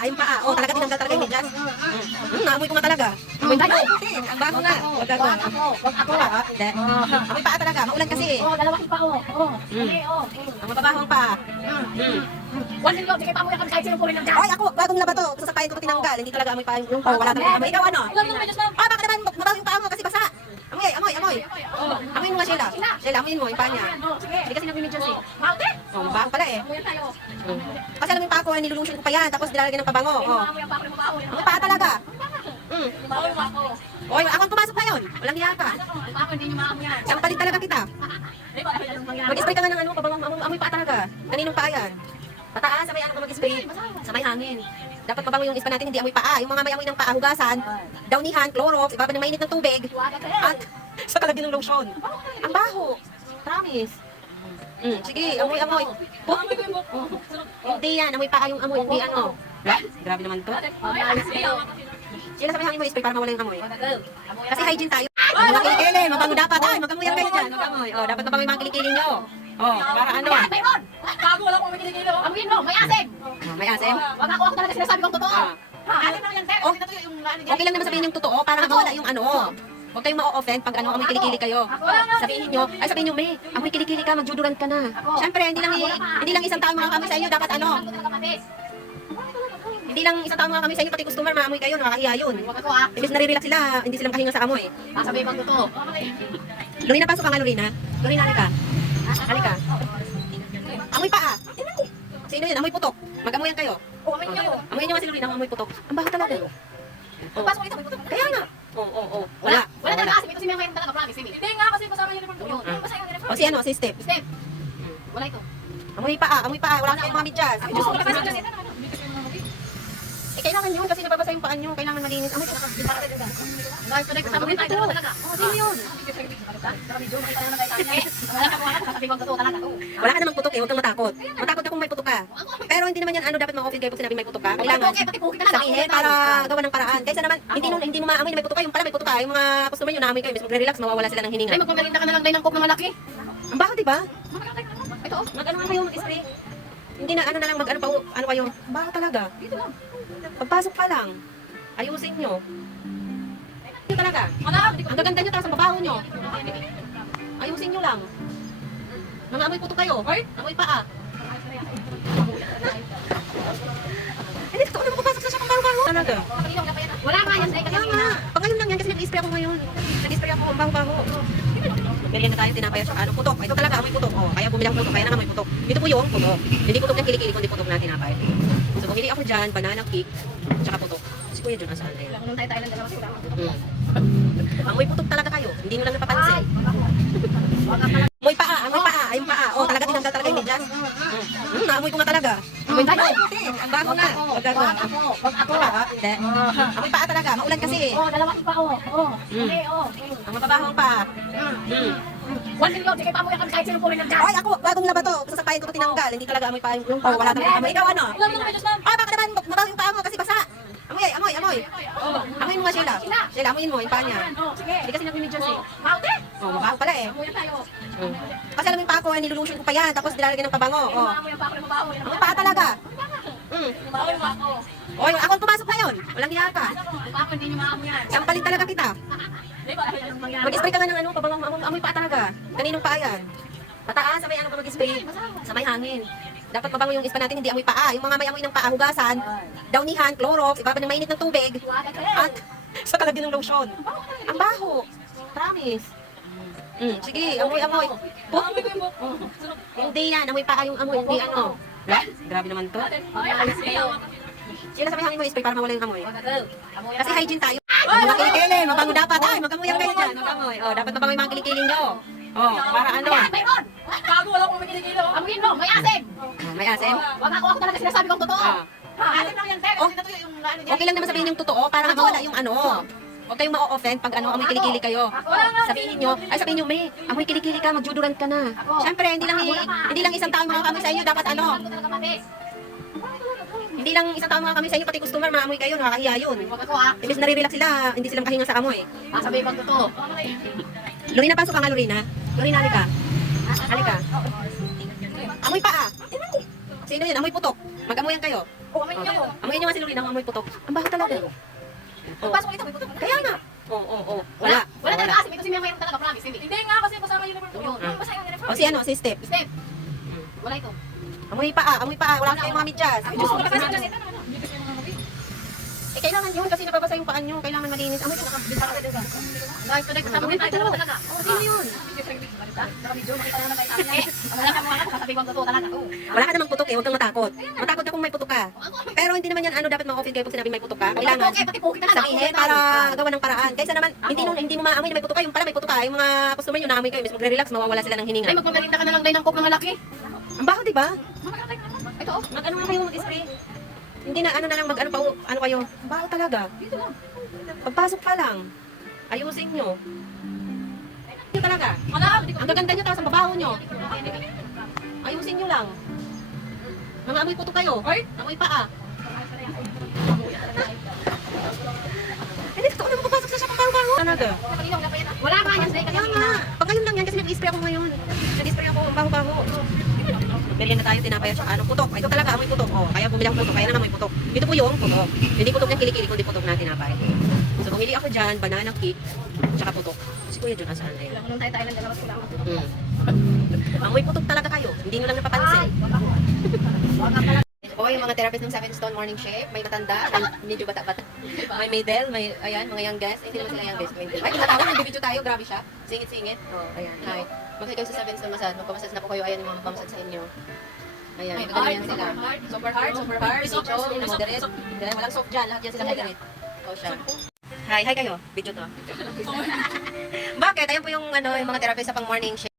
ayun paa. Oh, talaga tinanggal talaga yung medyas. Mm. Mm, naamoy ko nga talaga. Amoy tayo. Ang bago nga. Wag ako. Wag ako. Ah, Hindi. Amoy paa talaga. Maulan kasi. Oh, dalawang pa oh. Oh. Mm. Sige, oh. Ang mababaho ang paa. Mm. One million, sige pa mo yan kahit sino po rin ng Ay, ako, bagong laba to. Sasapayin ko to tinanggal. Hindi talaga amoy paa yung paa. Wala talaga amoy. Ikaw ano? Wala naman medyas ma'am. Ah, baka naman mabaho yung paa mo kasi basa. Amoy, amoy, amoy. Amoyin mo nga, Sheila. Sheila, amoyin mo yung paa niya. Oh. Hindi kasi nag-medyas eh. Maute. Oh, mabaho pala eh. Kasi alam yung paa ko, pa yan. Tapos nilalagyan ng pabango. Oh. Amoy paa talaga. Mm. Ako. Oy, ako ang pumasok ngayon. Walang hiya ka. Ako. Sampalit talaga kita. Mag-spray ka nga ng ano, pabango, amoy, amoy paa talaga. Kaninong paa yan? Pataas, sa may ano ka mag-spray. Sa may hangin. Dapat pabango yung ispa natin, hindi amoy paa. Yung mga may amoy ng paa, hugasan, downihan, Clorox, ibaba ng mainit ng tubig, at sa kalagyan ng lotion. Ang baho. Promise. Mm, sige, amoy, amoy. Put. Hindi yan, amoy paa yung amoy, hindi ano. Grabe naman to. Sila sabi hangin mo spray para mawala yung amoy. Kasi hygiene tayo. Mga kilikili, mabango dapat. Ay, magamuyan kayo dyan. Magamoy. Oh, dapat mabango yung mga kilikili nyo. Oh, para ano. Bago wala kong kinikilo. Amoyin mo, may asim. Oh, may asim. Wag ako ako talaga sinasabi kong totoo. Ah. Ha, asim lang yan, Ter. Oh. Ano Okay lang naman sabihin yung totoo para mawala yung ano. Huwag kayong ma-offend pag ano, amoy kilikili kayo. Sabihin nyo, ay sabihin nyo, may, amoy kilikili ka, magjudurant ka na. Siyempre, hindi lang, hindi lang isang taon mga kami sa inyo, dapat ano, hindi lang isang taon mga kami sa inyo, pati customer, maamoy kayo, nakakahiya yun. Imbis nare-relax sila, hindi sila makahinga sa amoy. Sasabihin kong totoo. Lorena, pasok ka nga, Lorena. Lorena, halika. Halika. Amoy pa ah. Sino yun? Amoy putok. Mag-amoyan kayo. Oh, amoy niyo. Amoy niyo nga si Lorena, amoy putok. Ang baho talaga. Pasok dito, may putok. Kaya nga. Oo, oo, oo. Wala. Wala. Talaga asim. Ito si mayroon talaga, promise. Hindi nga kasi kasama uniform ko. Mm. Basta yung uniform. O si ano, si Step. Step. Wala ito. Amoy pa ah, amoy pa ah. Wala na kayong mga medyas. Ay, Diyos ko, kasi kasi Eh, kailangan yun kasi nababasa yung paan nyo. Kailangan malinis. Amoy pa. Guys, today kasama rin tayo talaga. Oh, sino yun? Wala Wala ka namang putok eh. Huwag kang matakot. Matakot ka kung may putok ka. Pero hindi naman yan ano dapat ma-offend kayo pag sinabi may putok ka. Kailangan sabihin para gawa ng paraan. Kaysa naman, hindi nun, hindi mo maamoy na may putok ka. Yung pala may putok ka. Yung mga customer nyo naamoy kayo. Mas magre-relax, mawawala sila ng hininga. Ay, magmamerinda ka na lang din ng coke na malaki. Ang baho, di ba? Ito, oh. Mag-ano nga kayo, mag-spray. Hindi na, ano na lang, mag-ano pa, ano kayo. Ang baho talaga. Dito lang. Pagpasok pa lang, ayusin nyo. Talaga. Wala, hindi ko. Ang gaganda nyo, tapos ang babaho nyo. Ayusin nyo lang. Mga amoy putok kayo. Amoy paa. Hindi, totoo naman papasok sa siya pang baho-baho. Talaga. Wala nga yan, Kaya nga. Pag ngayon lang yan, kasi nag-spray ako ngayon. Nag-spray ako, ang baho-baho. Merienda tayo, tinapay at ano, putok. Ito talaga, amoy putok. Oh, kaya bumili ako putok, kaya na amoy putok. Ito po yung putok. Hindi putok ng kilikili, kundi putok na tinapay. So, bumili ako dyan, banana cake, tsaka putok. Si Kuya John, asaan na yun? Nung tayo-tayo lang dalawa sila. Hmm. Amoy putok talaga kayo. Hindi mo lang napapansin. Amoy paa, amoy paa, ayun paa. Oh, talaga tinanggal talaga yung medyas. Hmm. Hmm, naamoy ko nga talaga. Amoy tayo. Ang baho nga. Wag ako. Wag ako. Hindi. Amoy paa talaga. Maulan kasi. Oh, dalawang pa oh. Oh. Mm. Sige, oh. Ang mababaho ang paa. Hmm. One million, sige pa mo yan kahit sino po rin ng Ay, ako, bagong laba to. Sasapayin ko to tinanggal. Hindi talaga amoy paa yung paa. Wala talaga amoy. Ikaw ano? Wala naman medyas ma'am. Ah, baka naman mabaho yung paa mo kasi basa. Amoy, amoy, amoy. Oh. Amoy mo nga, Sheila. Sheila, amoyin mo yung paa niya. Oh, sige. Hindi kasi nag-medyas eh. Maute. Oh, mabaho pala eh. Amoy tayo. Hmm. Kasi alam mo yung paa ko, nilulution ko pa yan. Tapos nilalagyan ng pabango. Oh. Amoy ang pakri mo pa oh. Amoy paa talaga. Hmm. Amoy mo ako. Oy, ako ang pumasok ngayon. Walang hiya ka. Ako hindi niyo maamoy yan. Sampalit talaga kita. Mag-spray ka nga ng ano, pabango, amoy, amoy paa talaga. Kaninong paa yan? Pataas, sa may ano ka mag-spray. Sa may hangin. Dapat mabango yung ispa natin, hindi amoy paa. Yung mga may amoy ng paa, hugasan, downihan, Clorox, ibaba ng mainit ng tubig, at sa kalagyan ng lotion. Ang baho. Promise. Mm, sige, amoy, amoy. Put. Hindi yan, amoy paa yung amoy, hindi ano. Grabe naman to. Sila sabi hangin mo spray para mawala yung amoy. Kasi hygiene tayo. Mga kilikili, mabango dapat. Ay, magamuyan kayo dyan. Magamoy. Oh, dapat mabango yung mga kilikili nyo. Oh, para ano? Bago wala kong kinikilo. Amoyin mo, may asim. Ah, may asim. Wag ako ako talaga sinasabi kong totoo. Ah. Ha, asim lang yan, Ter. Oh. Ano. Okay lang naman sabihin yung totoo para mawala yung ano. Huwag kayong ma-offend pag ano, amoy kilikili kayo. Sabihin nyo, ay sabihin nyo, may, amoy kilikili ka, magjudurant ka na. Siyempre, hindi lang, hindi lang isang taon mga kami sa inyo, dapat ano, hindi lang isang taon mga kami sa inyo, pati customer, maamoy kayo, nakakahiya yun. Ah. Imbis nare-relax sila, hindi sila makahinga sa amoy. Sasabihin kong totoo. Lorena, pasok ka nga, Lorena. Lorena, halika. Halika. Amoy pa ah. Sino yun? Amoy putok. Mag-amoyan kayo. Oh, amoy niyo. Amoy niyo nga si Lorena, amoy putok. Ang baho talaga. Oh. Pagpasok ko dito, may putok. Kaya nga. Oo, oo, oo. Wala. Wala. Wala Oh, talaga asim. Ito si Mia mayroon talaga, promise. Hindi. Hindi nga kasi kasama yung uniform ko. Ah. Yung basta yung uniform. O si ano, si Step. Step. Wala ito. Amoy paa, amoy paa. Wala kayong mga medyas. Ay, Diyos ko, kasi kasi Eh, kailangan yun kasi nababasa yung paan nyo. Kailangan malinis. Amoy putok. Guys, today kasama mo tayo dalawa talaga. Oh, sino yun? Naman Wala ka ko talaga. Ka namang putok eh. Huwag kang matakot. Matakot ka kung may putok ka. Hindi naman yan ano dapat ma-offend kayo pag sinabi may putok ka. Kailangan Okay, pati puki ka na. sabihin para gawa ng paraan. Kaysa naman, hindi nung hindi mo maamoy na may putok ka, yung pala may putok ka. Yung mga customer nyo naamoy kayo, mas magre-relax, mawawala sila ng hininga. Ay, magmamarinda ka na lang din ng coke ng malaki. Ang baho, di ba? Ito, oh. Mag-ano nga kayo mag-spray? Hindi na ano na lang mag-ano pa ano kayo. Ang baho talaga. Dito lang. Pagpasok pa lang, ayusin nyo. Yun talaga. Wala. Ang gaganda nyo tapos ang babaho nyo. Ayusin nyo lang. Mga amoy putok kayo. Ay, Amoy paa. Hindi, totoo naman papasok sa siya pang baho. Talaga. kanina wala pa yan. Wala Zay. Kaya nga. Pag ngayon lang yan kasi nag-spray ako ngayon. Nag-spray ako ang baho-baho. Merienda tayo, tinapay at ano, putok. Ito talaga, amoy putok. Oh, kaya bumili ako putok, kaya naman amoy putok. Ito po yung putok. Hindi putok ng kilikili, kundi putok na tinapay. So, bumili ako dyan, banana cake, tsaka putok. Si Kuya Jun, asaan na yun? Wala ko nung tayo tayo lang dalawa sila. Hmm. Amoy putok talaga kayo. Hindi nyo lang napapansin. O, yung mga therapist ng Seven Stone Morning Shape, may matanda, may medyo bata-bata. May middle, may, ayan, mga young guests. Eh, naman sila young guests, middle. Ay, tinatawag, nag-video tayo, grabe siya. Singit-singit. Oh, ayan, hi. Kayo sa Seven Stone Massage? Magpamassage na po kayo, ayan yung mga massage sa inyo. Ayan, May ganyan hard, sila. super hard. Super hard, super hard, medyo, moderate. walang soft dyan, lahat yan sila moderate. O siya. Hi, hi kayo. Video to. Bakit? Ayan po yung ano, yung mga therapist sa pang morning shift.